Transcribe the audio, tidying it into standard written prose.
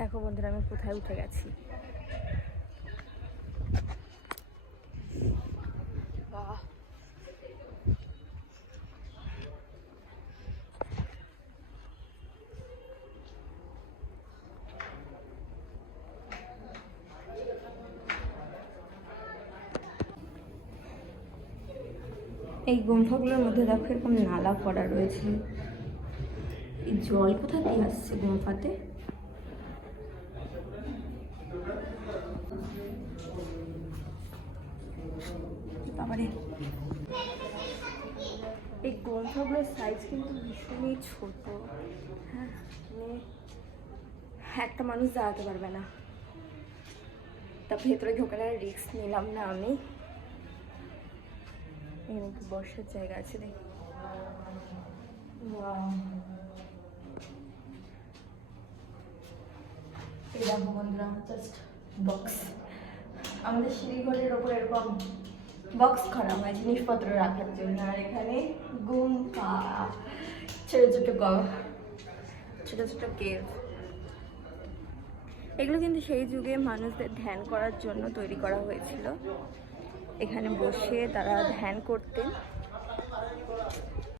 দেখো বন্ধুরা আমি কোথায় উঠে গেছি। এই গুম্ফাগুলোর মধ্যে দেখো এরকম নালা করা রয়েছে। এই জল কোথা দিয়ে আসছে গুম্ফাতে? বাবারে, এই গুম্ফাগুলোর সাইজ কিন্তু ভীষণই ছোট। হ্যাঁ, মানে একটা মানুষ দাঁড়াতে পারবে না। তা ভেতরে ঢোকার রিস্ক নিলাম না আমি। এখানে একটু বসার জায়গা আছে, দেখি। এই দেখো বন্ধুরা, জাস্ট বক্স। আমাদের সিঁড়িঘরের ওপর এরকম বক্স করা হয় জিনিসপত্র রাখার জন্য। আর এখানে গুম্ফা, ছোট ছোট ছোট ছোট কেভ। এগুলো কিন্তু সেই যুগে মানুষদের ধ্যান করার জন্য তৈরি করা হয়েছিল। এখানে বসে তারা ধ্যান করতেন।